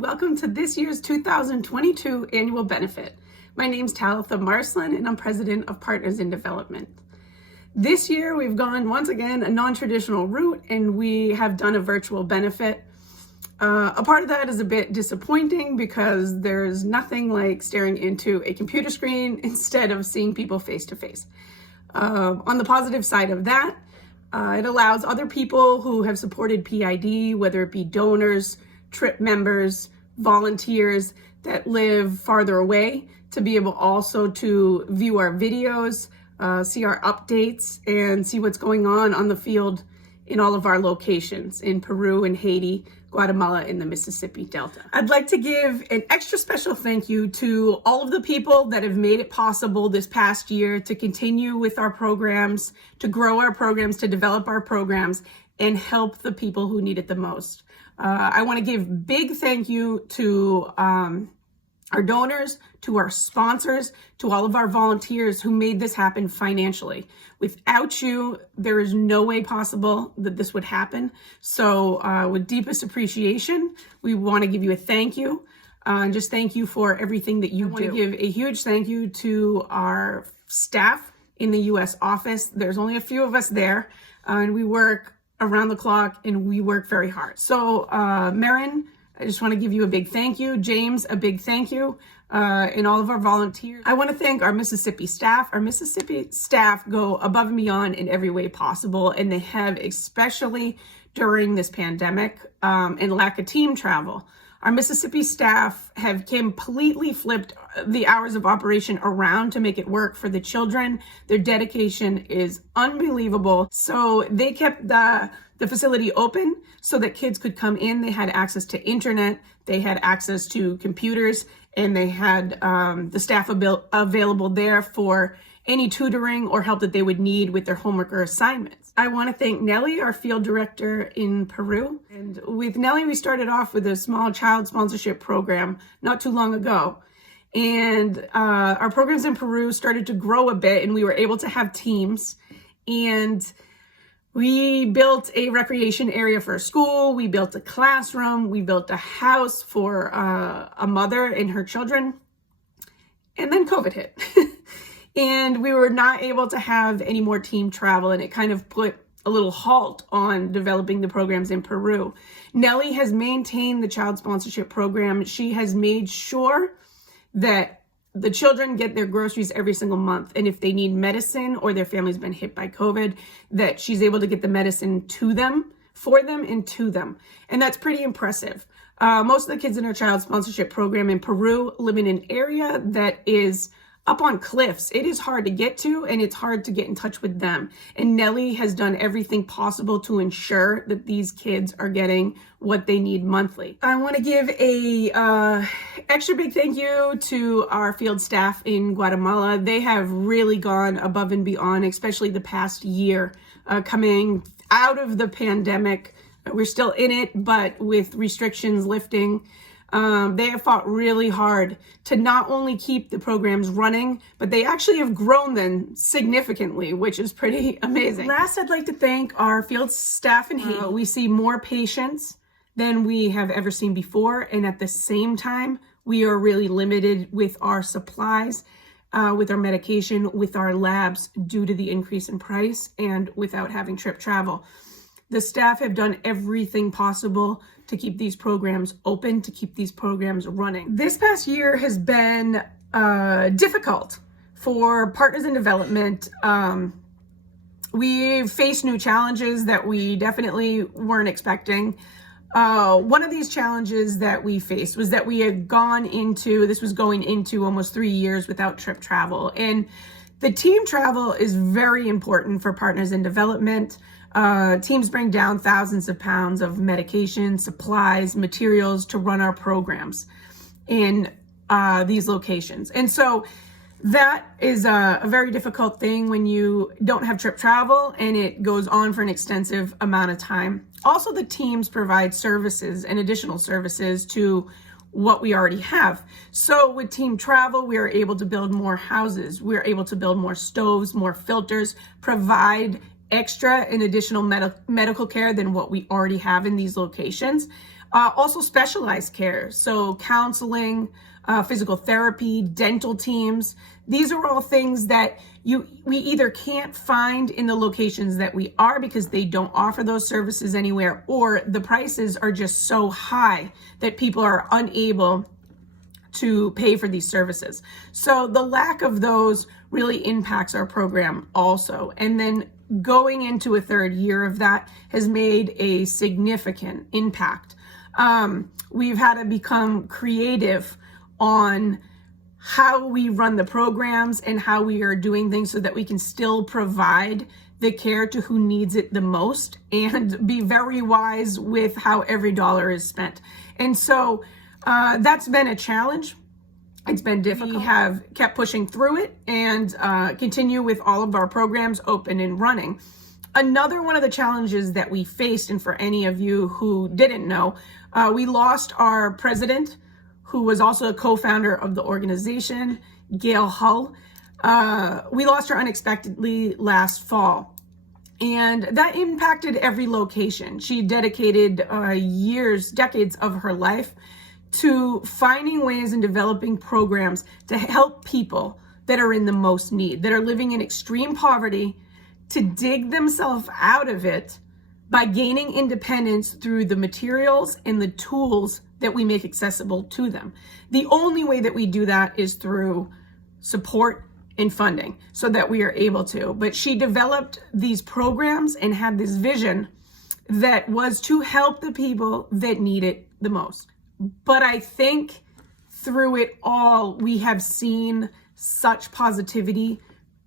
and welcome to this year's 2022 annual benefit. My name's Talitha Marsland and I'm president of Partners in Development. This year we've gone once again a non-traditional route and we have done a virtual benefit. A part of that is a bit disappointing because there's nothing like staring into a computer screen instead of seeing people face to face. On the positive side of that, it allows other people who have supported PID, whether it be donors, trip members, volunteers that live farther away, to be able also to view our videos, see our updates, and see what's going on the field in all of our locations in Peru and Haiti, Guatemala, and the Mississippi Delta. I'd like to give an extra special thank you to all of the people that have made it possible this past year to continue with our programs, to grow our programs, to develop our programs, and help the people who need it the most. I want to give big thank you to our donors, to our sponsors, to all of our volunteers who made this happen financially. Without you, there is no way possible that this would happen. So with deepest appreciation, we want to give you a thank you. And just thank you for everything that you do. I want to give a huge thank you to our staff in the U.S. office. There's only a few of us there, and we work around the clock and we work very hard. So Marin, I just want to give you a big thank you. James, a big thank you. And all of our volunteers. I want to thank our Mississippi staff. Our Mississippi staff go above and beyond in every way possible, and they have, especially during this pandemic and lack of team travel. Our Mississippi staff have completely flipped the hours of operation around to make it work for the children. Their dedication is unbelievable. So they kept the facility open so that kids could come in. They had access to internet, they had access to computers, and they had the staff available there for any tutoring or help that they would need with their homework or assignments. I want to thank Nelly, our field director in Peru. And with Nelly, we started off with a small child sponsorship program not too long ago. And our programs in Peru started to grow a bit, and we were able to have teams. And we built a recreation area for a school. We built a classroom. We built a house for a mother and her children. And then COVID hit. And we were not able to have any more team travel, and it kind of put a little halt on developing the programs in Peru. Nelly has maintained the child sponsorship program. She has made sure that the children get their groceries every single month. And if they need medicine or their family's been hit by COVID, that she's able to get the medicine to them, for them, and to them. And that's pretty impressive. Most of the kids in our child sponsorship program in Peru live in an area that is up on cliffs. It is hard to get to, and it's hard to get in touch with them. And Nelly has done everything possible to ensure that these kids are getting what they need monthly. I want to give a extra big thank you to our field staff in Guatemala. They have really gone above and beyond, especially the past year, coming out of the pandemic. We're still in it, but with restrictions lifting, they have fought really hard to not only keep the programs running, but they actually have grown them significantly, which is pretty amazing. Last, I'd like to thank our field staff in Haiti. We see more patients than we have ever seen before, and at the same time, we are really limited with our supplies, with our medication, with our labs due to the increase in price and without having trip travel. The staff have done everything possible to keep these programs open, to keep these programs running. This past year has been difficult for Partners in Development. We faced new challenges that we definitely weren't expecting. One of these challenges that we faced was that we had going into almost 3 years without trip travel. And the team travel is very important for Partners in Development. Teams bring down thousands of pounds of medication, supplies, materials to run our programs in these locations. And so that is a very difficult thing when you don't have trip travel and it goes on for an extensive amount of time. Also, the teams provide services and additional services to what we already have. So with team travel, we are able to build more houses. We're able to build more stoves, more filters, provide extra and additional medical care than what we already have in these locations. Also specialized care, so counseling, physical therapy, dental teams. These are all things that we either can't find in the locations that we are because they don't offer those services anywhere, or the prices are just so high that people are unable to pay for these services. So the lack of those really impacts our program also. And then going into a third year of that has made a significant impact. We've had to become creative on how we run the programs and how we are doing things so that we can still provide the care to who needs it the most and be very wise with how every dollar is spent. And so that's been a challenge. It's been difficult. We have kept pushing through it and continue with all of our programs open and running. Another one of the challenges that we faced, and for any of you who didn't know, we lost our president, who was also a co-founder of the organization, Gail Hull. We lost her unexpectedly last fall. And that impacted every location. She dedicated years, decades of her life to finding ways and developing programs to help people that are in the most need, that are living in extreme poverty, to dig themselves out of it by gaining independence through the materials and the tools that we make accessible to them. The only way that we do that is through support and funding so that we are able to. But she developed these programs and had this vision that was to help the people that need it the most. But I think through it all, we have seen such positivity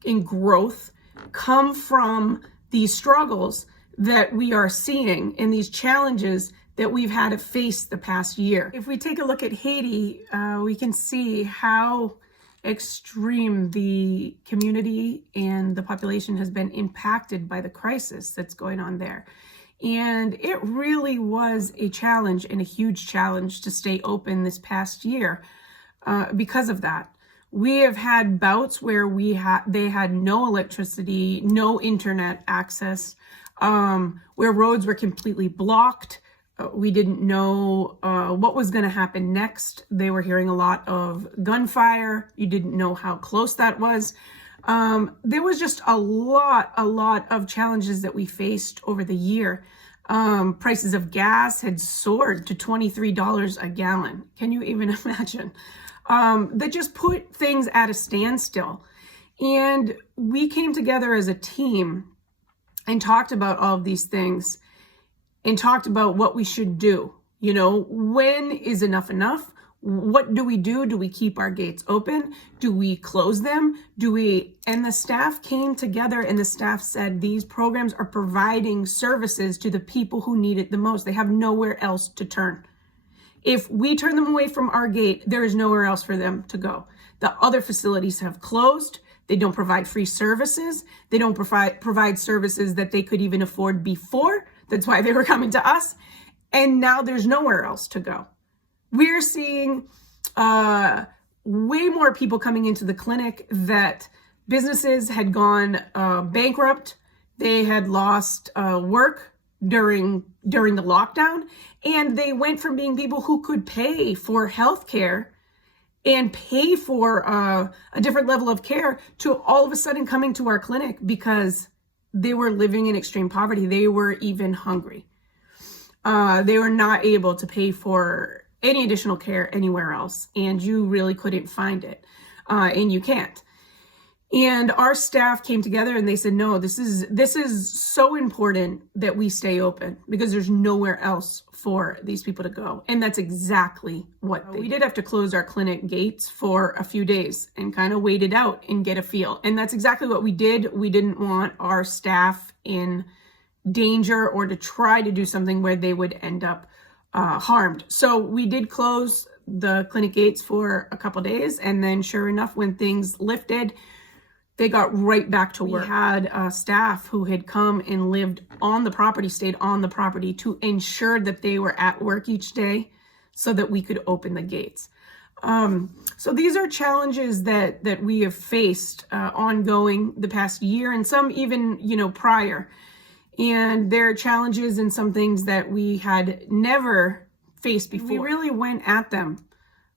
and growth come from these struggles that we are seeing and these challenges that we've had to face the past year. If we take a look at Haiti, we can see how extreme the community and the population has been impacted by the crisis that's going on there. And it really was a challenge, and a huge challenge, to stay open this past year because of that. We have had bouts where they had no electricity, no internet access, where roads were completely blocked. We didn't know what was going to happen next. They were hearing a lot of gunfire. You didn't know how close that was. There was just a lot of challenges that we faced over the year. Prices of gas had soared to $23 a gallon. Can you even imagine? That just put things at a standstill. And we came together as a team and talked about all of these things and talked about what we should do. You know, when is enough enough? What do we do? Do we keep our gates open? Do we close them? And the staff came together and the staff said these programs are providing services to the people who need it the most. They have nowhere else to turn. If we turn them away from our gate, there is nowhere else for them to go. The other facilities have closed. They don't provide free services. They don't provide services that they could even afford before. That's why they were coming to us. And now there's nowhere else to go. We're seeing way more people coming into the clinic that businesses had gone bankrupt. They had lost work during the lockdown, and they went from being people who could pay for healthcare and pay for a different level of care to all of a sudden coming to our clinic because they were living in extreme poverty. They were even hungry. They were not able to pay for any additional care anywhere else, and you really couldn't find it, and you can't. And our staff came together and they said, no, this is so important that we stay open because there's nowhere else for these people to go. And that's exactly what we did. Have to close our clinic gates for a few days and kind of wait it out and get a feel. And that's exactly what we did. We didn't want our staff in danger or to try to do something where they would end up harmed. So we did close the clinic gates for a couple days. And then sure enough, when things lifted, they got right back to work. We had staff who had come and lived on the property, stayed on the property to ensure that they were at work each day so that we could open the gates. So these are challenges that we have faced ongoing the past year, and some even, prior. And there are challenges and some things that we had never faced before. We really went at them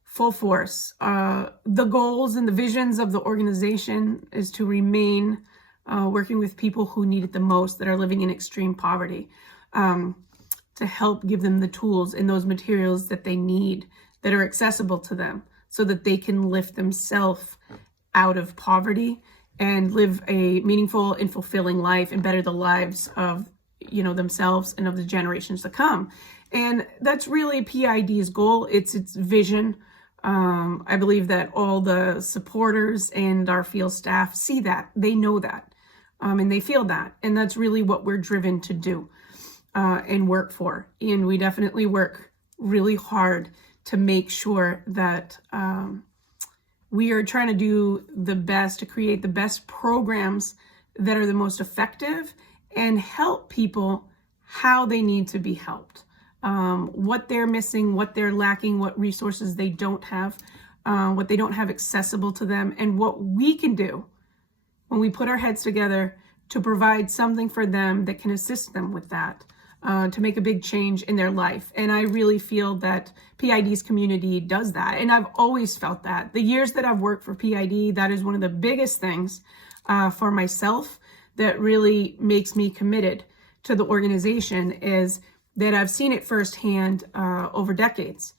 full force. The goals and the visions of the organization is to remain working with people who need it the most, that are living in extreme poverty, to help give them the tools and those materials that they need, that are accessible to them, so that they can lift themselves out of poverty and live a meaningful and fulfilling life and better the lives of, themselves and of the generations to come. And that's really PID's goal. It's its vision. I believe that all the supporters and our field staff see that, they know that, and they feel that. And that's really what we're driven to do and work for. And we definitely work really hard to make sure that we are trying to do the best, to create the best programs that are the most effective and help people how they need to be helped. What they're missing, what they're lacking, what resources they don't have, what they don't have accessible to them, and what we can do when we put our heads together to provide something for them that can assist them with that, to make a big change in their life. And I really feel that PID's community does that. And I've always felt that. The years that I've worked for PID, that is one of the biggest things for myself that really makes me committed to the organization, is that I've seen it firsthand over decades.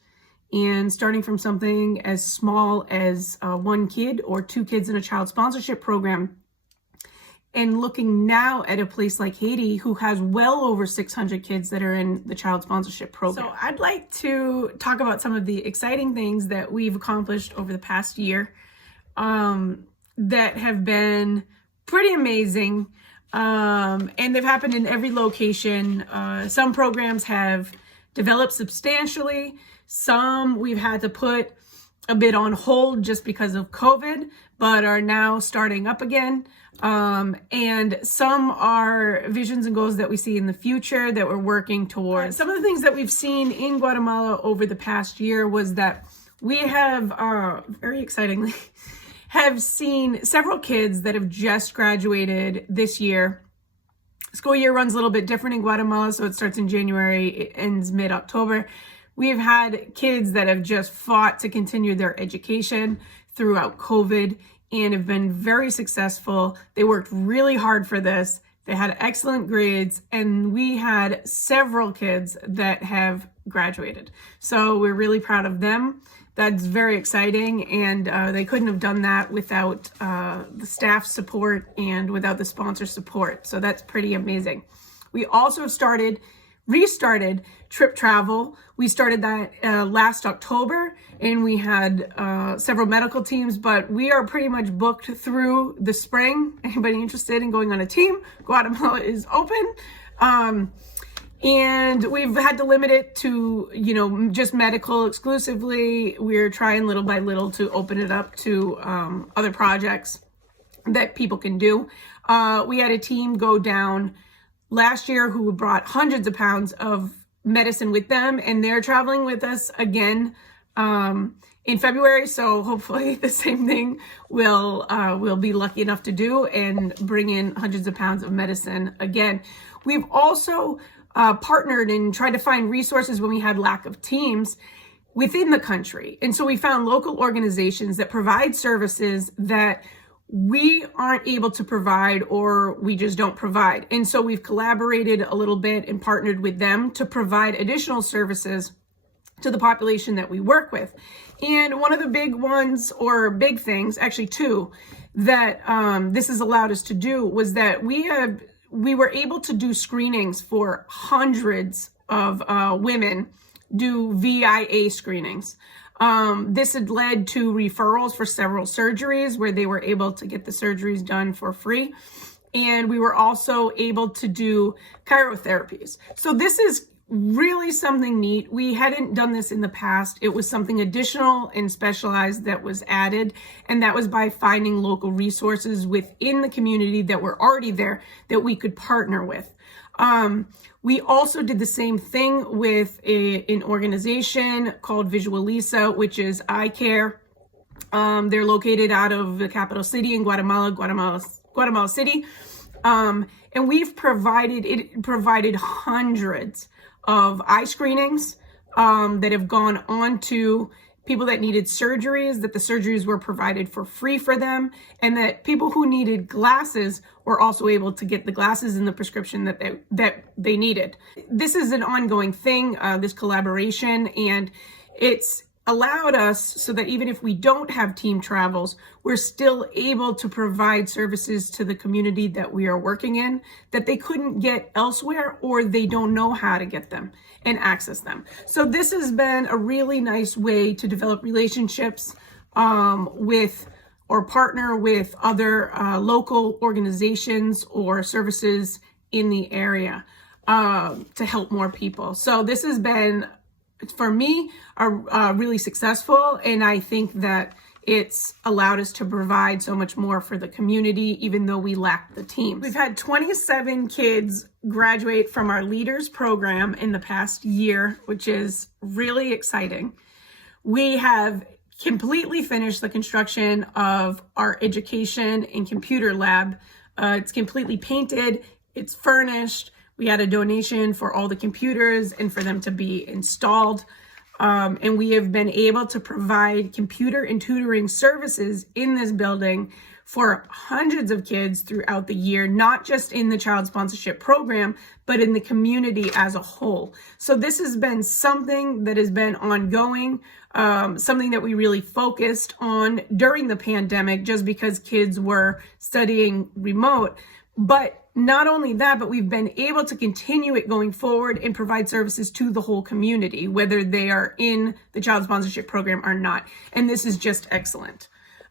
And starting from something as small as one kid or two kids in a child sponsorship program, and looking now at a place like Haiti, who has well over 600 kids that are in the child sponsorship program. So I'd like to talk about some of the exciting things that we've accomplished over the past year that have been pretty amazing. And they've happened in every location. Some programs have developed substantially. Some we've had to put a bit on hold just because of COVID, but are now starting up again. And some are visions and goals that we see in the future that we're working towards. Some of the things that we've seen in Guatemala over the past year was that we have, very excitingly, have seen several kids that have just graduated this year. School year runs a little bit different in Guatemala, so it starts in January, it ends mid-October. We've had kids that have just fought to continue their education throughout COVID and have been very successful. They worked really hard for this. They had excellent grades, and we had several kids that have graduated. So we're really proud of them. That's very exciting, and they couldn't have done that without the staff support and without the sponsor support. So that's pretty amazing. We also restarted trip travel. We started that last October, and we had several medical teams, but we are pretty much booked through the spring. Anybody interested in going on a team? Guatemala is open. And we've had to limit it to, just medical exclusively. We're trying little by little to open it up to other projects that people can do. We had a team go down last year who brought hundreds of pounds of medicine with them, and they're traveling with us again in February. So hopefully the same thing we'll be lucky enough to do and bring in hundreds of pounds of medicine again. We've also partnered and tried to find resources when we had lack of teams within the country. And so we found local organizations that provide services that we aren't able to provide, or we just don't provide. And so we've collaborated a little bit and partnered with them to provide additional services to the population that we work with. And one of the big ones, or big things, actually two, that this has allowed us to do was that we were able to do screenings for hundreds of women, do VIA screenings. This had led to referrals for several surgeries where they were able to get the surgeries done for free. And we were also able to do chirotherapies. So this is really something neat. We hadn't done this in the past. It was something additional and specialized that was added, and that was by finding local resources within the community that were already there that we could partner with. We also did the same thing with an organization called Visualiza, which is eye care. They're located out of the capital city in Guatemala City. And we've provided hundreds of eye screenings that have gone on to people that needed surgeries, that the surgeries were provided for free for them, and that people who needed glasses were also able to get the glasses and the prescription that they needed. This is an ongoing thing, this collaboration, and it's allowed us so that even if we don't have team travels, we're still able to provide services to the community that we are working in that they couldn't get elsewhere, or they don't know how to get them and access them. So this has been a really nice way to develop relationships with or partner with other local organizations or services in the area to help more people. So this has been, for me, really successful, and I think that it's allowed us to provide so much more for the community, even though we lack the team. We've had 27 kids graduate from our Leaders program in the past year, which is really exciting. We have completely finished the construction of our education and computer lab. It's completely painted, it's furnished. We had a donation for all the computers and for them to be installed. And we have been able to provide computer and tutoring services in this building for hundreds of kids throughout the year, not just in the child sponsorship program, but in the community as a whole. So this has been something that has been ongoing, something that we really focused on during the pandemic, just because kids were studying remote. But not only that, but we've been able to continue it going forward and provide services to the whole community, whether they are in the child sponsorship program or not. And this is just excellent.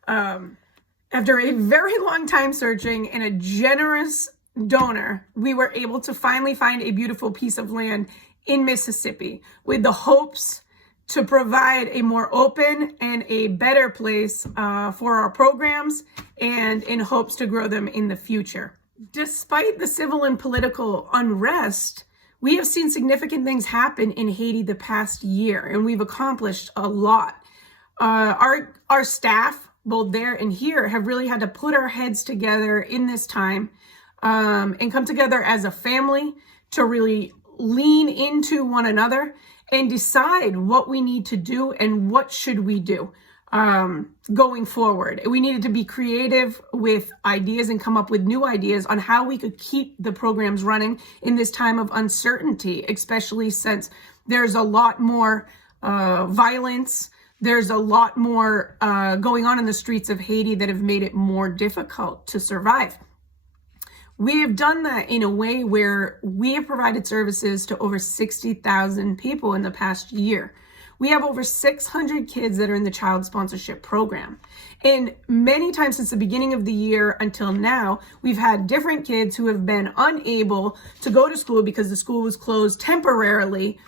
After a very long time searching and a generous donor, we were able to finally find a beautiful piece of land in Mississippi with the hopes to provide a more open and a better place for our programs, and in hopes to grow them in the future. Despite the civil and political unrest, we have seen significant things happen in Haiti the past year, and we've accomplished a lot. Our staff, both there and here, have really had to put our heads together in this time and come together as a family to really lean into one another and decide what we need to do and what should we do going forward. We needed to be creative with ideas and come up with new ideas on how we could keep the programs running in this time of uncertainty, especially since there's a lot more violence. There's a lot more going on in the streets of Haiti that have made it more difficult to survive. We have done that in a way where we have provided services to over 60,000 people in the past year. We have over 600 kids that are in the child sponsorship program. And many times since the beginning of the year until now, we've had different kids who have been unable to go to school because the school was closed temporarily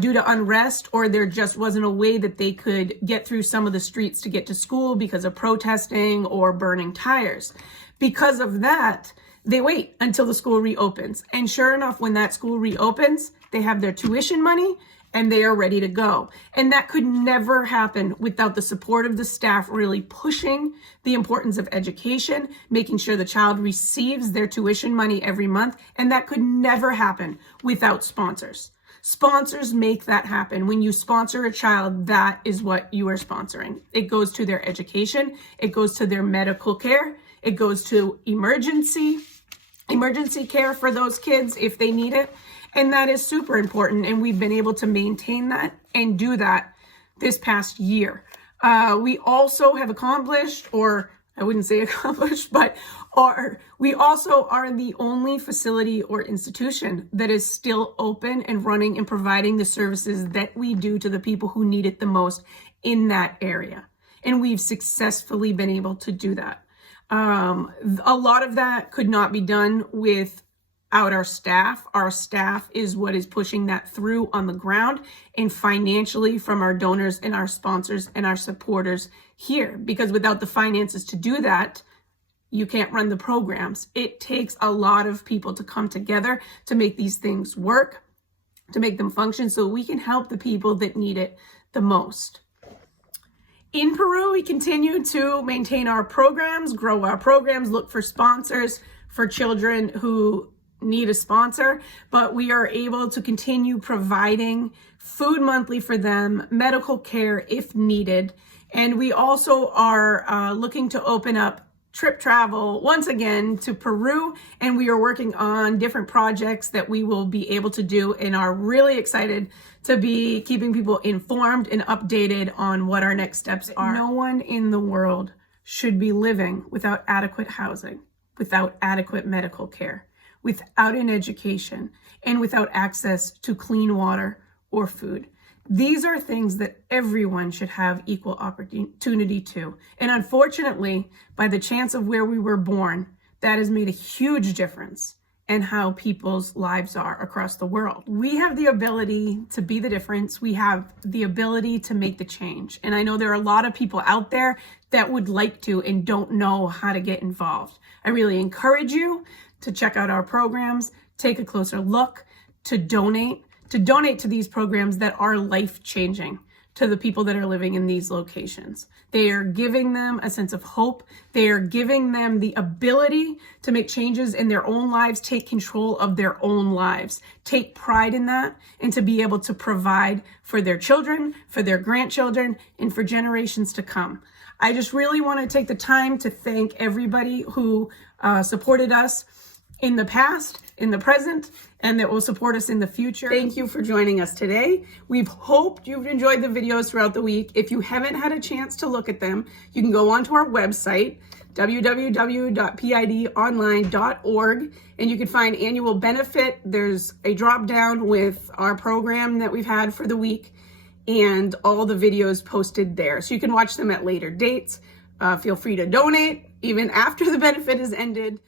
due to unrest, or there just wasn't a way that they could get through some of the streets to get to school because of protesting or burning tires. Because of that, they wait until the school reopens. And sure enough, when that school reopens, they have their tuition money and they are ready to go. And that could never happen without the support of the staff really pushing the importance of education, making sure the child receives their tuition money every month. And that could never happen without sponsors. Sponsors make that happen. When you sponsor a child, that is what you are sponsoring. It goes to their education. It goes to their medical care. It goes to emergency care for those kids if they need it. And that is super important. And we've been able to maintain that and do that this past year. We also have accomplished, or I wouldn't say accomplished, but we also are the only facility or institution that is still open and running and providing the services that we do to the people who need it the most in that area. And we've successfully been able to do that. A lot of that could not be done without our staff. Our staff is what is pushing that through on the ground, and financially from our donors and our sponsors and our supporters here. Because without the finances to do that, you can't run the programs. It takes a lot of people to come together to make these things work, to make them function, so we can help the people that need it the most. In Peru, we continue to maintain our programs, grow our programs, look for sponsors for children who need a sponsor, but we are able to continue providing food monthly for them, medical care if needed. And we also are looking to open up trip travel once again to Peru, and we are working on different projects that we will be able to do and are really excited to be keeping people informed and updated on what our next steps are. No one in the world should be living without adequate housing, without adequate medical care, without an education, and without access to clean water or food. These are things that everyone should have equal opportunity to. And unfortunately, by the chance of where we were born, that has made a huge difference in how people's lives are across the world. We have the ability to be the difference. We have the ability to make the change. And I know there are a lot of people out there that would like to and don't know how to get involved. I really encourage you to check out our programs, take a closer look, to donate to these programs that are life-changing to the people that are living in these locations. They are giving them a sense of hope. They are giving them the ability to make changes in their own lives, take control of their own lives, take pride in that, and to be able to provide for their children, for their grandchildren, and for generations to come. I just really want to take the time to thank everybody who supported us in the past, in the present, and that will support us in the future. Thank you for joining us today. We've hoped you've enjoyed the videos throughout the week. If you haven't had a chance to look at them, you can go onto our website, www.pidonline.org, and you can find annual benefit. There's a drop down with our program that we've had for the week and all the videos posted there. So you can watch them at later dates. Feel free to donate even after the benefit has ended.